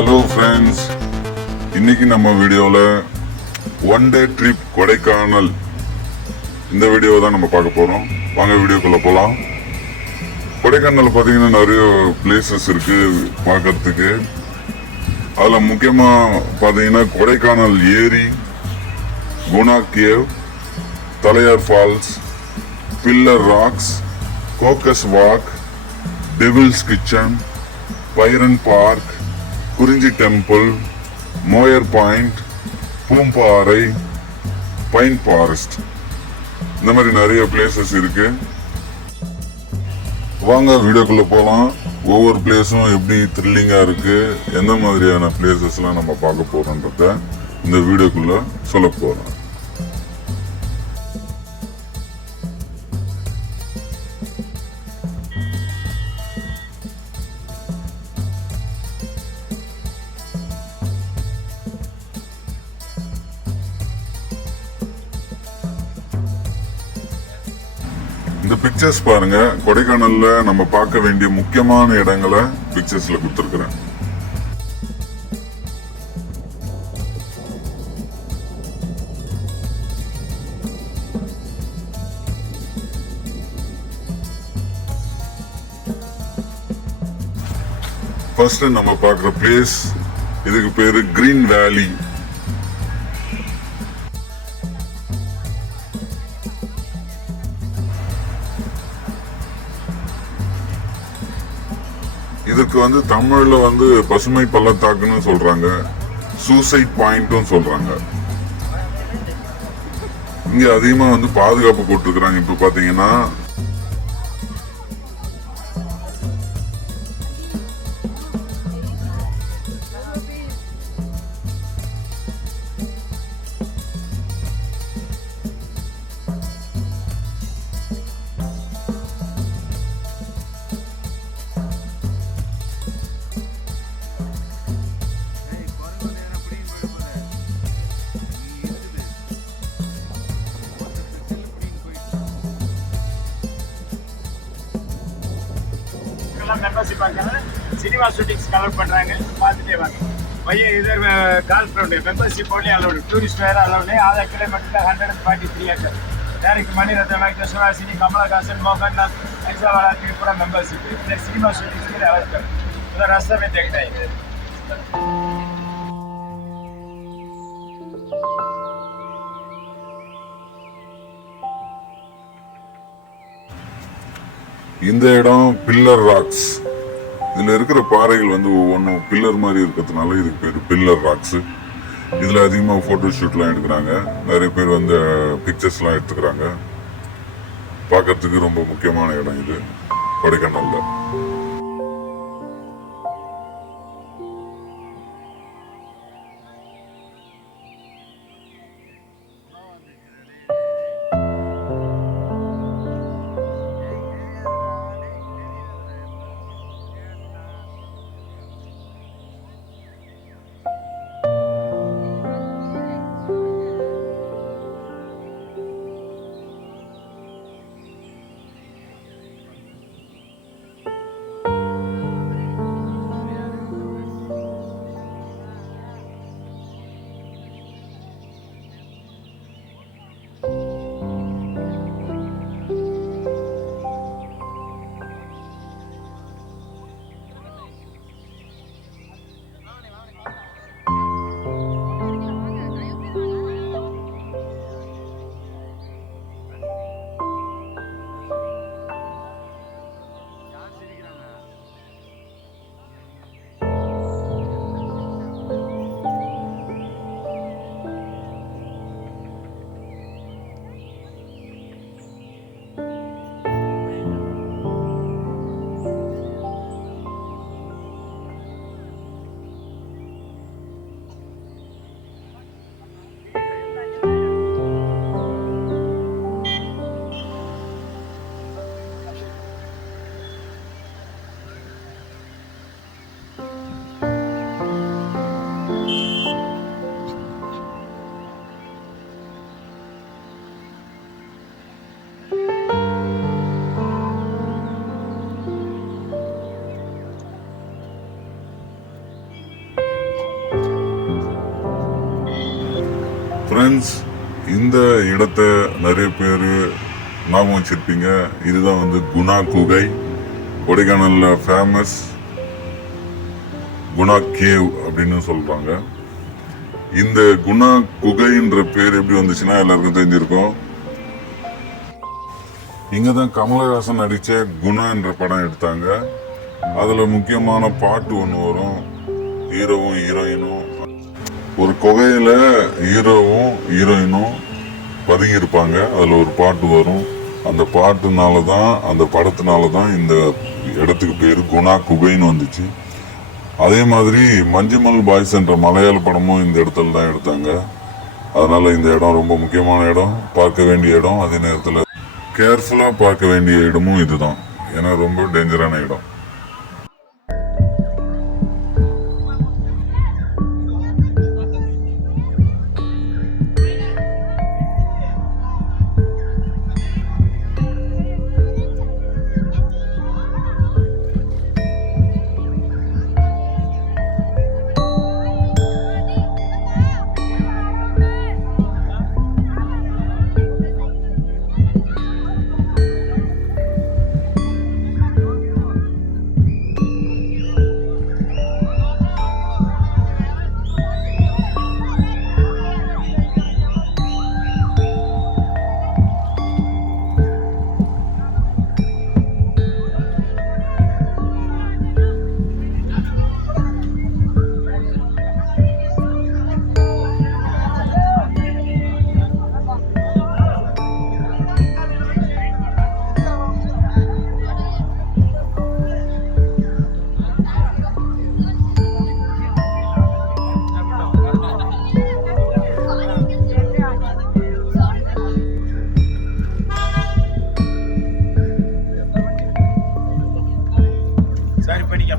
Hello friends, இன்னைக்கு நம்ம வீடியோவில் ஒன் டே ட்ரிப் கொடைக்கானல் இந்த வீடியோ தான் நம்ம பார்க்க போகிறோம். வாங்க வீடியோக்குள்ளே போகலாம். கொடைக்கானல் பார்த்தீங்கன்னா நிறைய பிளேசஸ் இருக்குது பார்க்கறதுக்கு. அதில் முக்கியமாக பார்த்தீங்கன்னா கொடைக்கானல் ஏரி, Guna cave, Thalaiyar falls, pillar rocks, coakers walk, devil's kitchen, Bryant park, Kurinji temple, Moir point, Poombarai, pine forest, இந்த மாதிரி நிறைய பிளேசஸ் இருக்கு. வாங்க வீடியோக்குள்ள போகலாம். ஒவ்வொரு பிளேஸும் எப்படி த்ரில்லிங்கா இருக்கு, எந்த மாதிரியான பிளேசஸ்லாம் நம்ம பார்க்க போறோன்றத இந்த வீடியோக்குள்ள சொல்ல போறோம். இந்த பிக்சர்ஸ் பாருங்க, கொடைக்கானல்ல நம்ம பார்க்க வேண்டிய முக்கியமான இடங்களை பிக்சர்ஸ்ல கொடுத்துருக்கிறேன். ஃபர்ஸ்ட் நம்ம பார்க்குற பிளேஸ், இதுக்கு பேரு கிரீன் வேலி. இதுக்கு தமிழ்ல பசுமை பள்ளத்தாக்குன்னு சொல்றாங்க, சூசைட் பாயிண்ட்டும் சொல்றாங்க. இங்க அதிகமா பாதுகாப்பு போட்டிருக்கிறாங்க. இப்ப பாத்தீங்கன்னா மெம்பர்ஷிப் சினிமா ஷூட்டிங்ஸ் கவர் பண்றாங்க, பார்த்துட்டே வாங்க. பையன் இதர் கால் friend membership only allowed, tourist வேற allowed. Aadhaar kilometre 143 acre. Direct Mani Ratnam, Krishnavasini, Kamal Haasan, Mohanlal, ऐसा वाला पूरा मेंबरशिप है. सिनेमा शूटिंग के लिए अलग कर उधर रास्ते में देखना है. இந்த இடம் பில்லர் ராக்ஸ். இதுல இருக்கிற பாறைகள் ஒவ்வொன்றும் பில்லர் மாதிரி இருக்கிறதுனால இதுக்கு பேர் பில்லர் ராக்ஸ். இதுல அதிகமா போட்டோ ஷூட்லாம் எடுக்கிறாங்க. நிறைய பேர் பிக்சர்ஸ்லாம் எடுத்துக்கிறாங்க. பார்க்கறதுக்கு ரொம்ப முக்கியமான இடம் இது கொடைக்கானல்ல. ஃப்ரெண்ட்ஸ், இந்த இடத்த நிறைய பேர் ஞாபகம் வச்சிருப்பீங்க. இதுதான் வந்து குணா குகை, கொடைக்கானல்ல ஃபேமஸ் குணா கேவ் அப்படின்னு சொல்றாங்க. இந்த குணா குகைன்ற பேர் எப்படி வந்துச்சுன்னா எல்லாருக்கும் தெரிஞ்சிருக்கும். இங்கதான் கமலஹாசன் நடிச்ச குணா என்ற படம் எடுத்தாங்க. அதுல முக்கியமான பாட்டு ஒன்று வரும். ஹீரோவும் ஹீரோயினும் ஒரு குகையில ஹீரோவும் ஹீரோயினும் பதுங்கி இருப்பாங்க. அதுல ஒரு பாட்டு வரும். அந்த பாட்டுனாலதான், அந்த படத்தினாலதான் இந்த இடத்துக்கு பேரு குணா குகைன்னு வந்துச்சு. அதே மாதிரி மஞ்சுமல் பாய்ஸ் என்ற மலையாள படமும் இந்த இடத்துல தான் எடுத்தாங்க. அதனால இந்த இடம் ரொம்ப முக்கியமான இடம், பார்க்க வேண்டிய இடம். அதே நேரத்தில் கேர்ஃபுல்லா பார்க்க வேண்டிய இடமும் இதுதான். ஏன்னா ரொம்ப டேஞ்சரான இடம்.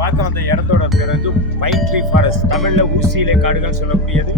பார்க்க வந்த இடத்தோட பேர் வந்து பைன் ட்ரீ ஃபாரஸ்ட், தமிழ்ல ஊசி இலை காடுகள் சொல்லக்கூடியது.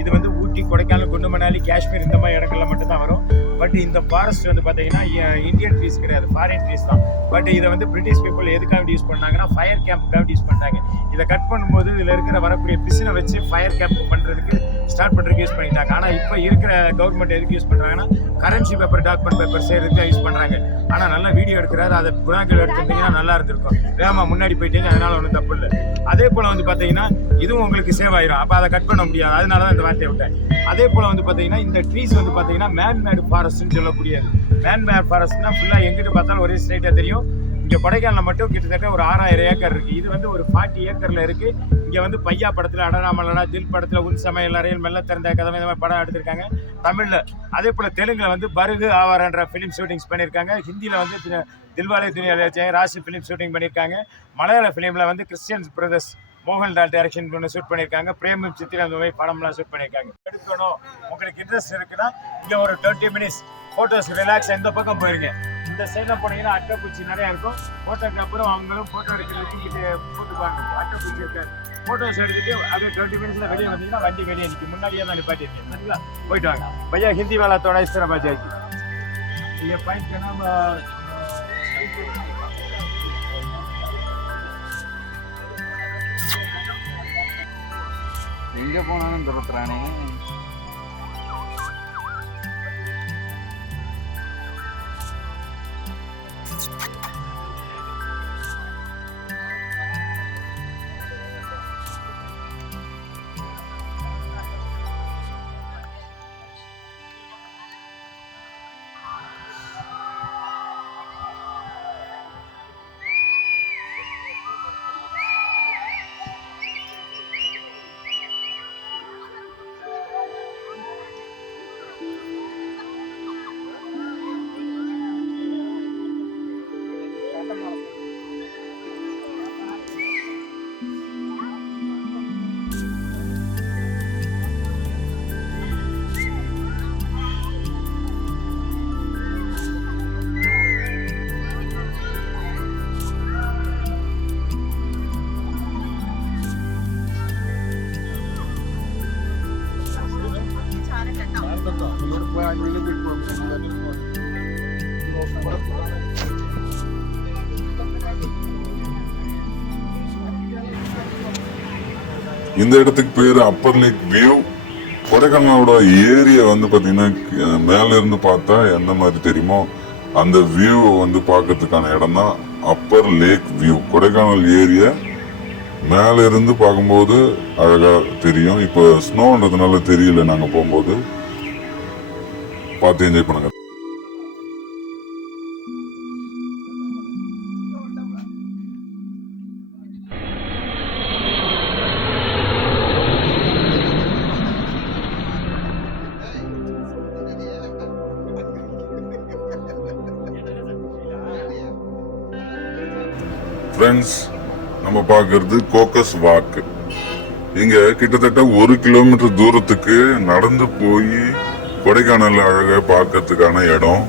இது வந்து ஊட்டி, கொடைக்கானல், குண்டு மணாலி, காஷ்மீர் இந்த மாதிரி இடங்கள்ல மட்டும்தான் வரும். பட் இந்த ஃபாரஸ்ட் வந்து பார்த்தீங்கன்னா இந்தியன் ட்ரீஸ் கிடையாது, ஃபாரின் ட்ரீஸ் தான். பட் இதை வந்து பிரிட்டிஷ் பீப்புள் எதுக்காக யூஸ் பண்ணாங்கன்னா ஃபயர் கேம்புக்காக யூஸ் பண்ணாங்க. இதை கட் பண்ணும்போது இதில் இருக்கிற வரக்கூடிய பிசினை வச்சு ஃபயர் கேம்ப் பண்ணுறதுக்கு ஸ்டார்ட் பண்ணுறதுக்கு யூஸ் பண்ணிட்டாங்க. ஆனால் இப்போ இருக்கிற கவர்மெண்ட் எதுக்கு யூஸ் பண்ணுறாங்கன்னா கரன்சி பேப்பர், டாக்குமெண்ட் பேப்பர் செய்யறதுக்கு யூஸ் பண்ணுறாங்க. ஆனால் நல்லா வீடியோ எடுக்கிறாரு, அதை குணாக்கள் எடுத்துட்டீங்கன்னா நல்லா இருந்திருக்கும். வேகமாக முன்னாடி போயிட்டீங்க, அதனால ஒன்றும் தப்பு இல்லை. அதே போல் வந்து பார்த்தீங்கன்னா இதுவும் உங்களுக்கு சேவ் ஆயிரும். அப்போ அதை கட் பண்ண முடியாது, அதனால தான் இந்த வார்த்தையை விட்டேன். அதே போல் வந்து பார்த்தீங்கன்னா இந்த ட்ரீஸ் வந்து பார்த்தீங்கன்னா மேன்மேடு ஃபாரஸ்ட்னு சொல்லக்கூடியது. மேன்மேட் ஃபாரஸ்ட்னா ஃபுல்லாக எங்கிட்டு பார்த்தாலும் ஒரே ஸ்ட்ரைட்டாக தெரியும். இங்கே கொடைக்கானல் மட்டும் கிட்டத்தட்ட ஒரு 6000 ஏக்கர் இருக்குது. இது வந்து ஒரு 40 ஏக்கரில் இருக்குது. இங்கே வந்து பையா படத்தில், அடராமலடா, தில் படத்தில், உன் சமையல் அறையில், மெல்ல திறந்த கதவை, இந்த மாதிரி படம் எடுத்திருக்காங்க தமிழில். அதே போல் தெலுங்கில் வந்து பருகு ஆவாரன்ற ஃபிலிம் ஷூட்டிங்ஸ் பண்ணியிருக்காங்க. ஹிந்தியில் வந்து தில்வாலே துனியா ஜெய ராசி ஃபிலிம் ஷூட்டிங் பண்ணியிருக்காங்க. மலையாள ஃபிலிமில் வந்து கிறிஸ்டியன்ஸ் பிரதர்ஸ் மோகன்லால் டைரக்ஷன் பண்ணி ஷூட் பண்ணியிருக்காங்க. பிரேமும் சித்திரம் அந்த மாதிரி படம்லாம் ஷூட் பண்ணியிருக்காங்க. எடுக்கணும் உங்களுக்கு இன்ட்ரெஸ்ட் இருக்குன்னா இங்கே ஒரு 20 மினிட்ஸ் ஃபோட்டோஸ் ரிலாக்ஸ் இந்த பக்கம் போயிருங்க. இந்த சைடில் போனீங்கன்னா அட்டைப்பூச்சி நிறையா இருக்கும். ஃபோட்டோகிராஃபரும் அவங்களும் ஃபோட்டோ எடுக்கிறதுக்கு இங்கே போட்டுப்பாங்க. அட்டைப்பூச்சி இருக்காது. ஃபோட்டோஸ் எடுத்துட்டு அப்படியே 20 மினிட்ஸில் வெளியே வந்தீங்கன்னா வண்டி வெளியே நிற்கும். முன்னாடியே தான் நிப்பாட்டிருக்கேன். சரிங்களா, போயிட்டு வாங்க. பையா ஹிந்தி वाला थोड़ा इस तरह बजाएगी. ये पॉइंट का नाम எங்கே போனாலும் துரத்துறானே. இந்த இடத்துக்கு பேரு அப்பர் லேக் வியூ. கொடைக்கானலோட ஏரியா வந்து பாத்தீங்கன்னா மேல இருந்து பார்த்தா எந்த மாதிரி தெரியுமோ அந்த வியூ வந்து பார்க்கறதுக்கான இடம் தான் upper lake view. Kodaikanal area மேல இருந்து பார்க்கும்போது அழகா தெரியும். இப்போ ஸ்னோன்றதுனால தெரியல, நாங்க போகும்போது பார்த்து என்ஜாய் பண்ணுங்க. ஃப்ரெண்ட்ஸ், நம்ம பார்க்கறது கோக்கஸ் வாக். இங்க கிட்டத்தட்ட 1 கிலோமீட்டர் தூரத்துக்கு நடந்து போய் கொடைக்கானல் அழகை பார்க்கறதுக்கான இடம்.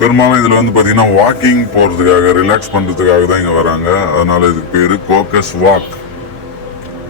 பெரும்பாலும் இதுல வந்து பாத்தீங்கன்னா வாக்கிங் போறதுக்காக, ரிலாக்ஸ் பண்றதுக்காக தான் இங்க வராங்க. அதனால இதுக்கு பேரு கோக்கஸ் வாக்.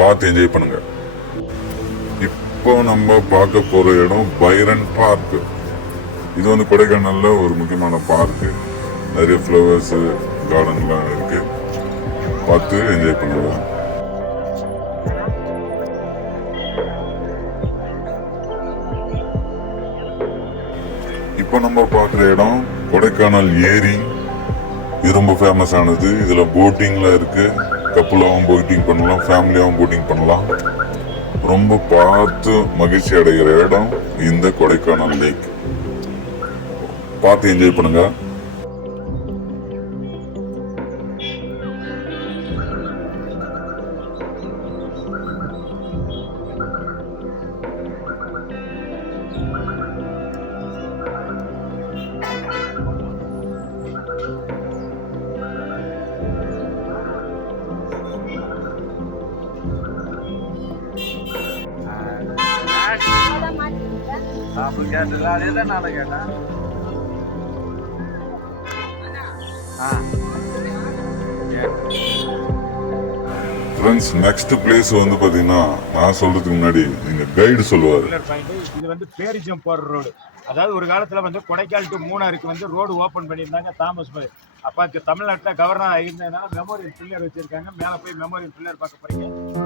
பார்த்து என்ஜாய் பண்ணுங்க. இப்போ நம்ம பார்க்க போற இடம் பைரன் பார்க். இது வந்து கொடைக்கானல்ல ஒரு முக்கியமான பார்க். நிறைய ஃப்ளவர்ஸ் கார்டன்லாம் இருக்கு. பார்த்து என்ஜாய் பண்ணுங்க. இப்போ நம்ம பார்க்குற இடம் கொடைக்கானல் ஏரி. இது ரொம்ப ஃபேமஸ் ஆனது. இதுல போட்டிங்ல இருக்கு. கப்புலாவும் போட்டிங் பண்ணலாம், ஃபேமிலியாவும் போட்டிங் பண்ணலாம். ரொம்ப பார்த்து மகிழ்ச்சி அடைகிற இடம் இந்த கொடைக்கானல் லேக். பார்த்து என்ஜாய் பண்ணுங்க. அப்படி கேட்டல அதே தான் நான் கேட்டேன். ஃப்ரெண்ட்ஸ், நெக்ஸ்ட் பிளேஸ் வந்து பாத்தீங்கன்னா நான் சொல்றதுக்கு முன்னாடி நீங்க கைடு சொல்லுவாரு. இது வந்து பேரிஜம் போற ரோடு. அதாவது ஒரு காலத்துல வந்து கொடைக்கானல் டு மூணாருக்கு வந்து ரோடு ஓபன் பண்ணியிருந்தாங்க தாமஸ் பாய். அப்போ தமிழ்நாட்டில் கவர்னர் இருந்ததுனால மெமோரியல் பில்லர் வச்சிருக்காங்க. மேலே போய் மெமோரியல் பில்லர் பார்க்க போறீங்க.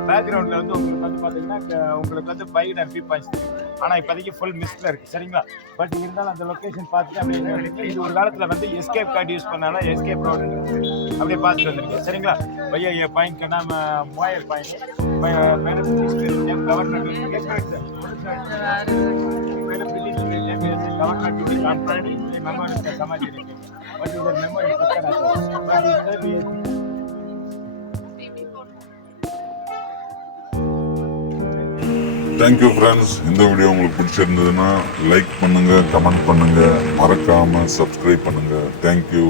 பேக்ரவுண்டில் வந்து உங்களுக்கு வந்து பார்த்தீங்கன்னா உங்களுக்கு வந்து பைக் அண்ட் வியூ பாயிண்ட்ஸ் தெரியும். ஆனால் இப்போதைக்கு ஃபுல் மிஸ்டில் இருக்குது, சரிங்களா? பட் இருந்தாலும் அந்த லொக்கேஷன் பார்த்துட்டு அப்படியே இது ஒரு காலத்தில் வந்து எஸ்கேப் கார்டு யூஸ் பண்ணாலும் எஸ்கேப் ரோடு அப்படியே பார்த்துட்டு வந்துருக்கு, சரிங்களா? பையா பாயிண்ட் நம்ம மோயர் பாயிண்ட் கவர்னர் சமாதி இருக்கு. But your memory is thank you friends. இந்த வீடியோ உங்களுக்கு பிடிச்சிருந்ததுன்னா லைக் பண்ணுங்க, கமெண்ட் பண்ணுங்க, மறக்காம சப்ஸ்கிரைப் பண்ணுங்க. தேங்க்யூ.